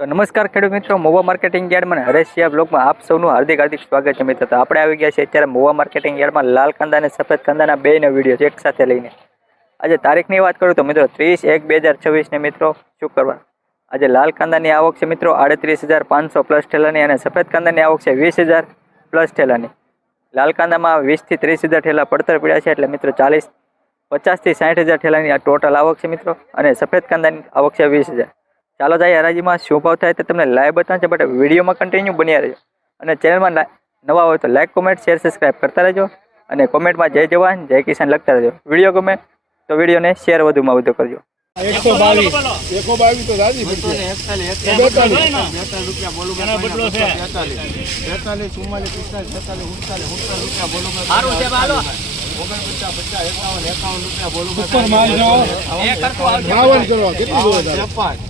તો નમસ્કાર ખેડૂત મિત્રો, મોવા માર્કેટિંગ યાર્ડમાં હરેશિયા બ્લોગમાં આપ સૌનું હાર્દિક હાર્દિક સ્વાગત છે મિત્રો. આપણે આવી ગયા છે અત્યારે મોવા માર્કેટિંગ યાર્ડમાં લાલ કાંદા અને સફેદ કાંદાના બેનો વીડિયો એક સાથે લઈને. આજે તારીખની વાત કરું તો મિત્રો ત્રીસ એક બે હજાર છવ્વીસને મિત્રો શુક્રવાર આજે લાલ કાંદાની આવક છે મિત્રો આડત્રીસ હજાર પાંચસો પ્લસ ઠેલાની અને સફેદ કાંદાની આવક છે વીસ હજાર પ્લસ ઠેલાની. લાલ કાંદામાં વીસથી ત્રીસ હજાર ઠેલા પડતર પડ્યા છે એટલે મિત્રો ચાલીસ પચાસથી સાઠ હજાર ઠેલાની આ ટોટલ આવક છે મિત્રો. અને સફેદ કાંદાની આવક છે વીસ હજાર. ચાલો જાય હરાજીમાં શું ભાવ થાય તો તમને લાઈવ બતાવશે બટ વિડીયોમાં કન્ટિન્યુ બન્યા રહેજો. અને ચેનલમાં નવા હોય તો લાઈક કોમેન્ટ શેર સબસ્ક્રાઈબ કરતા રહેજો. અને કોમેન્ટમાં જય જવાન જય કિસાન લખતા રહેજો. વીડિયો ગમે તો વિડીયોને શેર વધુમાં વધુ કરજો. એકસો બાવીસ. એકસો બાવીસ તો બાવન? પંચાવન વરસી છે. એકસો બાવીસ થેલી. છસો ગાઉ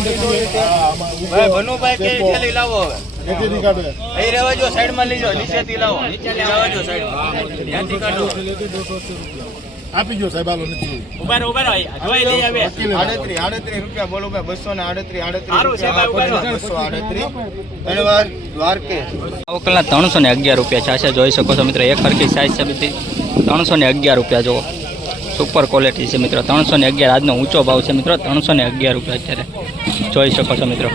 જોવો. ભનુભાઈ કે. લાવો હવે? અહીં રહેવા જો સાઈડમાં લઈ જાઓ નીચેથી લાવો. નીચે રહેવા જો ત્યાંથી કાઢો. આપી ગયો સાહેબ હાલો નથી જોયું. ઊભા રહો ઊભા રહો. જોઈ લઈ આવે રૂપિયા બોલો ભાઈ બસો ને આડત્રીસ આડત્રીસ સારું છે ભાઈ. ધન્યવાદ દ્વારકે. આવકલના અગિયાર રૂપિયા છે. આ છે જોઈ શકો છો મિત્રો એક ખરખી સાઈઝ છે બધી. ત્રણસો ને અગિયાર રૂપિયા જુઓ. સુપર ક્વોલિટી છે મિત્રો. ત્રણસો ને અગિયાર, આજનો ઊંચો ભાવ છે મિત્રો. ત્રણસો ને અગિયાર રૂપિયા અત્યારે. જોઈ શકો છો મિત્રો.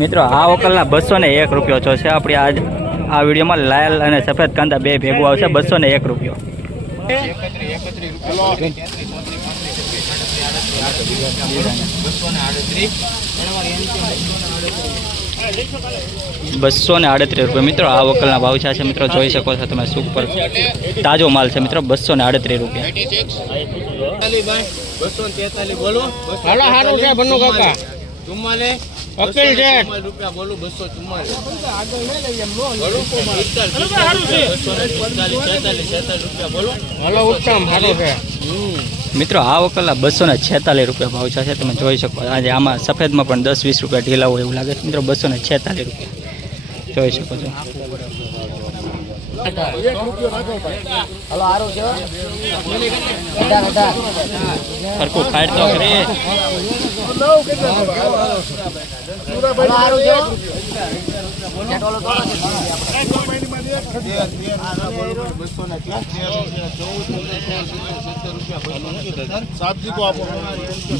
મિત્રો, આ વકલના બસો ને એક રૂપિયો છો છે. આપણી આજ આ વિડીયોમાં લાલ અને સફેદ કાંદા બે ભેગું આવશે. બસો ને એક રૂપિયો. બસો ને આડત્રીસ રૂપિયા. મિત્રો આ વકલના ભાવ છે. મિત્રો જોઈ શકો છો તમે સુપર તાજો માલ છે. મિત્રો બસો ને આડત્રીસ રૂપિયા. બસો ને છે. રૂપિયા બોલું બસો ચુમ્માલીસ. રૂપિયા બોલો. હલો ઉત્તમ હારું છે. મિત્રો, આ વકલા બસો ને છેતાલીસ રૂપિયા ભાવ છે તમે જોઈ શકો. આજે આમાં સફેદમાં પણ દસ, વીસ રૂપિયા ઢીલા હોય એવું લાગે છે. મિત્રો બસો ને છેતાલીસ રૂપિયા. જોઈ શકો છો. સરખું ફાઈટ તો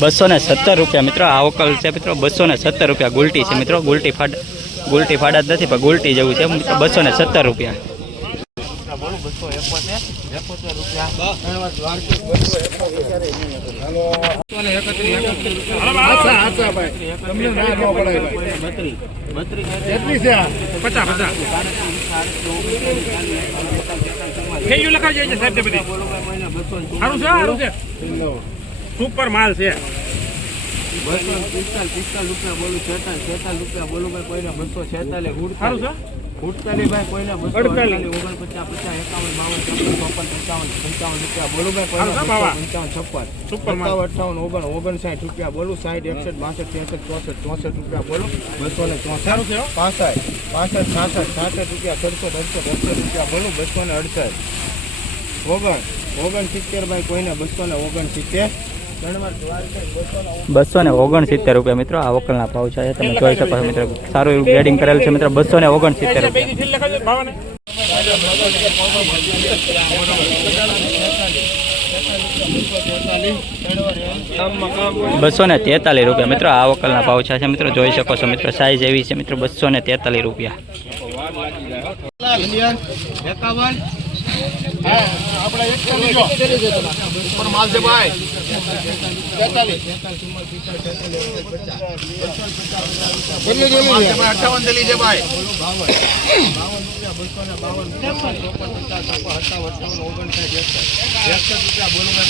બસો ને સત્તર રૂપિયા મિત્રો, આ વકલ છે મિત્રો બસો ને સત્તર રૂપિયા ગુલટી છે મિત્રો, ગુલટી ફાડ, ગુલટી ફાડા જ નથી, પણ ગુલટી જેવું છે બસો ને સત્તર રૂપિયા. સુપર માલ છે બસો પિસ્તાલીસ પિસ્તાલીસ રૂપિયા બોલું છેતાલીસ છેતાલીસ રૂપિયા બોલું, ભાઈ, કોઈને બસો છેતાલીસ સારું ભાઈ કોઈને અડતાલીસ. અડતાલીસ ઓગણપચાસ પચાસ એકાવન બાવન ત્રેપન ચોપન પંચાવન પંચાવન રૂપિયા બોલું ભાઈ. પંચાવન છપ્પન સત્તાવન અઠાવન ઓગણ ઓગણસાઠ રૂપિયા બોલું સાઠ એકસઠ બાસઠ ત્રેસઠ ચોસઠ ચોસઠ રૂપિયા બોલું બસો ને ચોસઠ. પાસઠ પાસઠ છાસઠ છાસઠ રૂપિયા સડસઠ અડસઠ અડસઠ રૂપિયા બોલું બસો ને અડસઠ ઓગણ ઓગણ સિત્તેર ભાઈ કોઈને બસો ને ઓગણ સિત્તેર બસો ને ઓગણસિત્તેર રૂપિયા મિત્રો, આ વકલના ભાવ છે તમે જોઈ શકો છો મિત્રો. સારું એવું ગ્રેડિંગ કરેલ છે મિત્રો, બસો ને ઓગણસિત્તેર બસો ને તેતાલીસ રૂપિયા મિત્રો, આ વકલના ભાવ છે મિત્રો, જોઈ શકો છો મિત્રો સાઈઝ એવી છે મિત્રો, બસો ને તેતાલીસ રૂપિયા. ઉપર માલ છે ભાઈ અઠાવન જેલી છે ભાઈ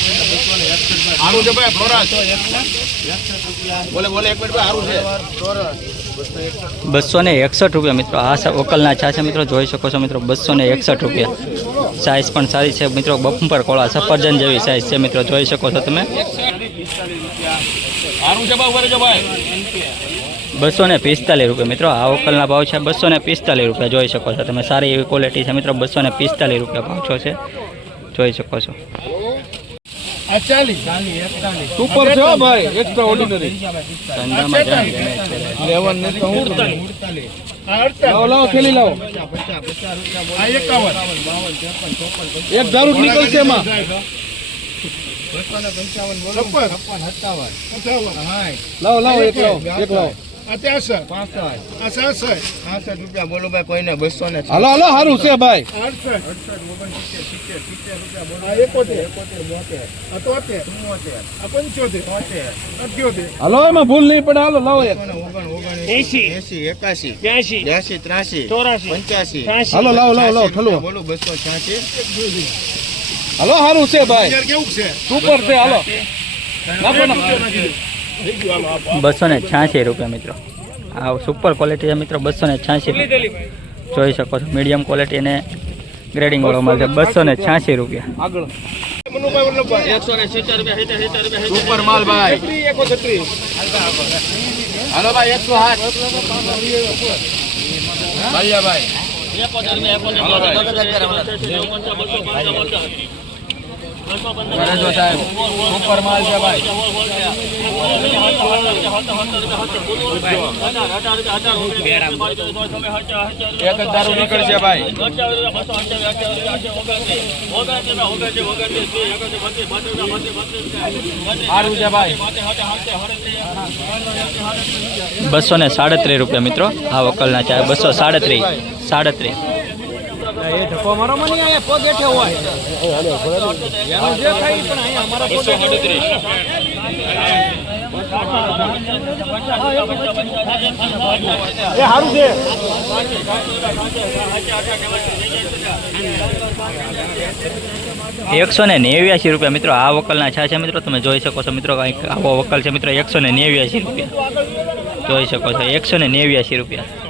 સારું છે ભાઈ ફ્લોરાસ. બોલે બોલે, એક મિનિટ ભાઈ સારું છે. બસો ને એકસઠ રૂપિયા મિત્રો. આ વકલના છા છે મિત્રો. જોઈ શકો છો મિત્રો બસો ને એકસઠ રૂપિયા. સાઇઝ પણ સારી છે મિત્રો. બફર કોળા, સફરજન જેવી સાઇઝ છે મિત્રો. જોઈ શકો છો તમે. બસો ને પિસ્તાલીસ રૂપિયા મિત્રો. આ વકલના ભાવ છે બસો ને પિસ્તાલીસ રૂપિયા. જોઈ શકો છો તમે. સારી એવી ક્વોલિટી છે મિત્રો. બસો ને પિસ્તાલીસ રૂપિયા ભાવ છો છે. જોઈ શકો છો. સુપર છે ભાઈ એક્સ્ટ્રા ઓર્ડિનરી લેવન ને તો હું લાવો લાવો ખેલી લાવો. એક દારૂ નીકળશે એમાં. લાવો લાવો એક લાવો એક લાવો. પાસઠ રૂપિયા બોલો ભાઈ કોઈને બસો ને હાલો હાલો સારું છે ભાઈ. હાલો એમાં ભૂલ નહીં પડે. હાલો લાવો એસી એસી એકાસી બ્યાસી બ્યાસી ત્રાસી ચોરાસી પંચ્યાસી હાલો લાવો લાવો લાવો ઠલવો. બોલો બસો છ્યાસી. હાલો સારું છે ભાઈ. સુપર છે હાલો. નાખો ના બસો ને છ્યાસી રૂપિયા મિત્રો. આ સુપર ક્વોલિટી છે મિત્રો બસો ને છ્યાસી જોઈ શકો છો મીડિયમ ક્વોલિટી ને ગ્રેડિંગ વાળો માલ છે બસો ને છ્યાસી રૂપિયા. આગળ. સુપર માલ ભાઈ. હાલો ભાઈ એકસો હાથ. ભાઈ ભાઈ સાહેબ ખૂબ પરમાલ છે ભાઈ. એક જ દારૂ નીકળશે ભાઈ. સારું છે ભાઈ. બસો ને સાડત્રીસ રૂપિયા મિત્રો. આ વકલના ચા બસો સાડત્રીસ સાડત્રીસ. એકસો ને નેવ્યાસી રૂપિયા. મિત્રો આ વકલના છા છે મિત્રો. તમે જોઈ શકો છો મિત્રો કંઈક આવો વકલ છે મિત્રો. એકસો ને નેવ્યાસી રૂપિયા. જોઈ શકો છો. એકસો ને નેવ્યાસી રૂપિયા.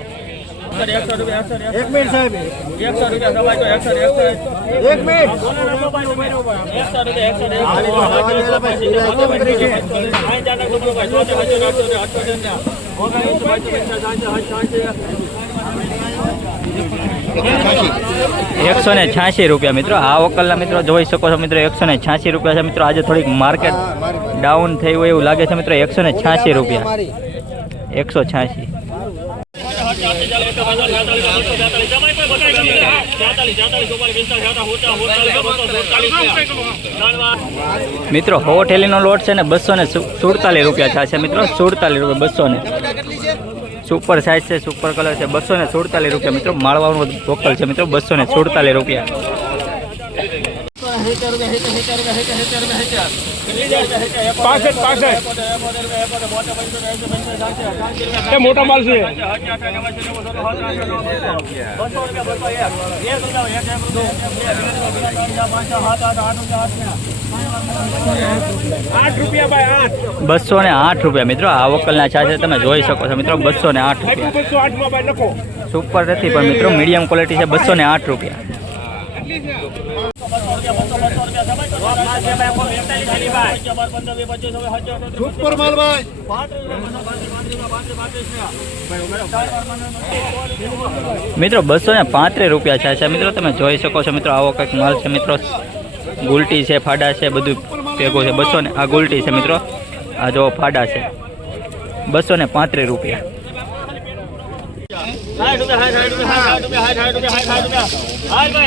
એકસો ને છ્યાસી રૂપિયા મિત્રો આ વકલના મિત્રો જોઈ શકો છો મિત્રો એકસો ને છ્યાસી રૂપિયા છે મિત્રો આજે થોડીક માર્કેટ ડાઉન થઈ હોય એવું લાગે છે મિત્રો એકસો ને છ્યાસી રૂપિયા એકસો છ્યાસી મિત્રો હો ઠેલીનો લોટ છે ને બસો ને સુડતાલીસ રૂપિયા થાય છે મિત્રો. સુડતાલીસ રૂપિયા બસો ને. સુપર સાઇઝ છે સુપર કલર છે. બસો ને સુડતાલીસ રૂપિયા મિત્રો. માળવાનું વોકલ છે મિત્રો. બસો ને સુડતાલીસ રૂપિયા. પાસઠ પાસઠ મોટા માલ છે. બસો ને આઠ રૂપિયા. મિત્રો આ વકલના ચા છે તમે જોઈ શકો છો. મિત્રો બસો ને આઠ રૂપિયા. સુપર નથી પણ મિત્રો મીડિયમ ક્વોલિટી છે બસો ને આઠ રૂપિયા. મિત્રો, બસો ને પાંત્રીસ રૂપિયા છે છે મિત્રો, તમે જોઈ શકો છો, મિત્રો, આવો કંઈક માલ છે, મિત્રો. ગુલટી છે, ફાડા છે, બધું ભેગું છે. બસો ને આ ગુલટી છે, મિત્રો. આ જો ફાડા છે. બસો ને પાંત્રીસ રૂપિયા. સાઠ રૂપિયા સાઠ રૂપિયા સાઠ રૂપિયા સાઠ રૂપિયા સાઠ રૂપિયા.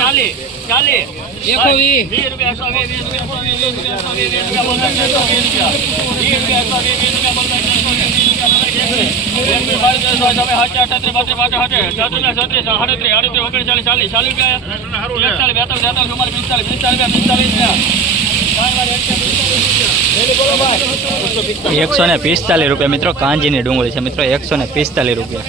ચાલીસ ચાલીસ. ચાલીસ રૂપિયા. બેતાલીસ બેતાલીસ પિસ્તાલીસ પિસ્તાલીસ પિસ્તાલીસ. એકસો ને પિસ્તાલીસ રૂપિયા મિત્રો કાંજીની ડુંગળી છે મિત્રો એકસો ને પિસ્તાલીસ રૂપિયા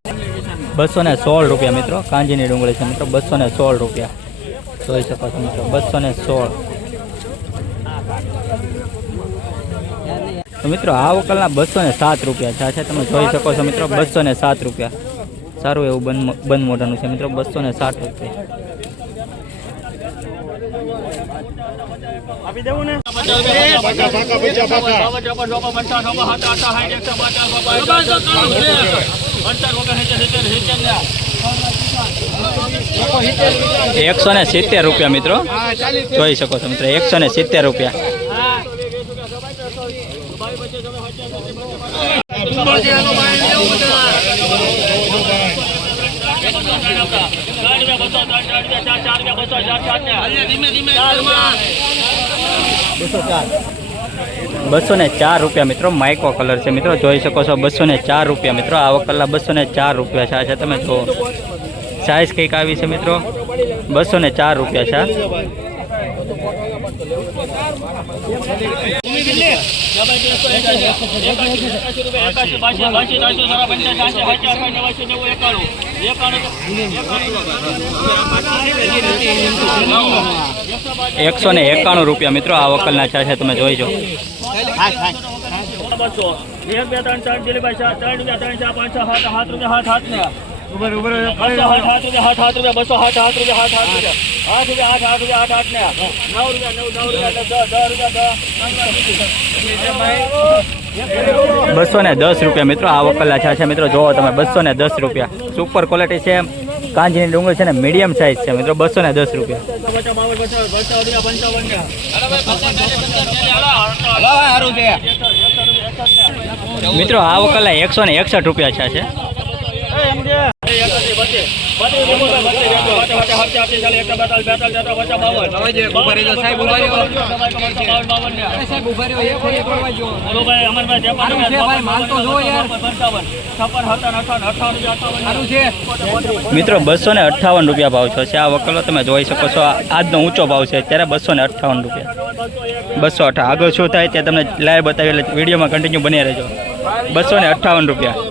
ને સોળ રૂપિયા મિત્રો કાંજીની ડુંગળી છે મિત્રો બસો ને સોળ રૂપિયા જોઈ શકો છો મિત્રો બસો ને સોળ તો મિત્રો આ વકલના બસો ને સાત રૂપિયા છે આ છે તમે જોઈ શકો છો મિત્રો બસો ને સાત રૂપિયા સારું એવું બંધ બંધ મોઢાનું છે મિત્રો બસો ને સાત રૂપિયા આપી દેવું ને પાકા પાકા બીજા પાકા એકસો ને સિત્તેર રૂપિયા મિત્રો જોઈ શકો છો મિત્રો એકસો ને સિત્તેર રૂપિયા બસો ને ચાર રૂપિયા મિત્રો, માઇકો કલર છે મિત્રો, જોઈ શકો છો બસો ને ચાર રૂપિયા મિત્રો આ વકલના બસો ને ચાર રૂપિયા છે, આ છે તમે જુઓ સાઇઝ કંઈક આવી છે મિત્રો બસો ને ચાર રૂપિયા છે. એકસો ને એકાણું રૂપિયા મિત્રો આ વકલના ચા છે તમે જોઈજો બસો. એક બે ત્રણ ચાર દિલીપભાઈ ચાર ત્રણ રૂપિયા ત્રણ ચાર પાંચ છ સાત સાત રૂપિયા હાથ હાથ ને ઉભર ઉભર હાથ રૂપિયા હાથ હાથ રૂપિયા બસો હાથ હાથ રૂપિયા હાથ હાથ રૂપિયા. આઠ રૂપિયા આઠ આઠ રૂપિયા આઠ આઠ ને. નવ રૂપિયા નવ નવ રૂપિયા દસ દસ રૂપિયા બસો ને દસ રૂપિયા મિત્રો આ વકલના ચા છે મિત્રો. જોવો તમે બસો ને દસ રૂપિયા. સુપર ક્વોલિટી છે. કાંજીની ડુંગળી છે ને મીડિયમ સાઇઝ છે, મિત્રો બસો ને દસ રૂપિયા. મિત્રો આ વકલના એકસો ને એકસઠ રૂપિયા છે. મિત્રો બસો ને અઠ્ઠાવન રૂપિયા ભાવ છે. આ વકલો તમે જોઈ શકો છો. આજનો ઊંચો ભાવ છે. ત્યારે બસો ને અઠ્ઠાવન રૂપિયા. બસો અઠા આગળ શું થાય તે તમને લાઈવ બતાવી વિડીયોમાં કન્ટિન્યુ બની રહેજો. બસો ને અઠ્ઠાવન રૂપિયા.